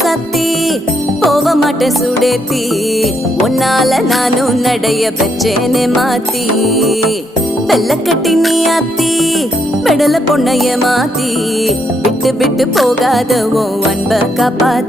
சத்தி போக மாட்டேன் சுடேத்தி உன்னால நானும் நடைய பெற்றேனே மாத்தி வெள்ள கட்டி நீ ஆத்தி பெடல பொண்ணைய மாத்தி விட்டு விட்டு போகாத உன் அன்ப காப்பாத்தி